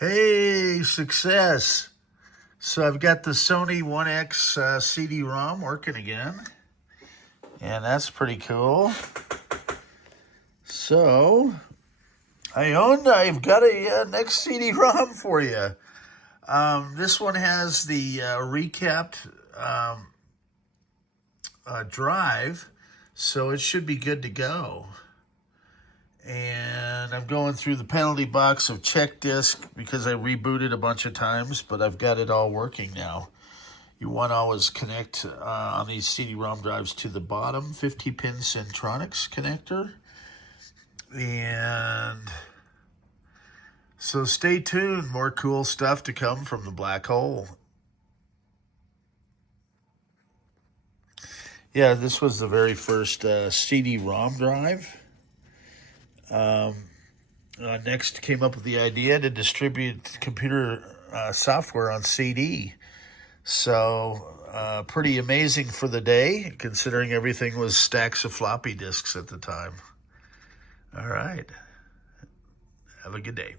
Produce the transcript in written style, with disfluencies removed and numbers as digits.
Hey, success. So I've got the Sony 1X CD-ROM working again, and that's pretty cool. So I've got a NeXT CD-ROM for you. This one has the recapped drive, so it should be good to go. And I'm going through the penalty box of check disk because I rebooted a bunch of times, but I've got it all working now. You want to always connect on these CD-ROM drives to the bottom 50-pin Centronics connector. And so stay tuned, more cool stuff to come from the black hole. Yeah, this was the very first CD-ROM drive. NeXT came up with the idea to distribute computer software on CD. So pretty amazing for the day, considering everything was stacks of floppy disks at the time. All right. Have a good day.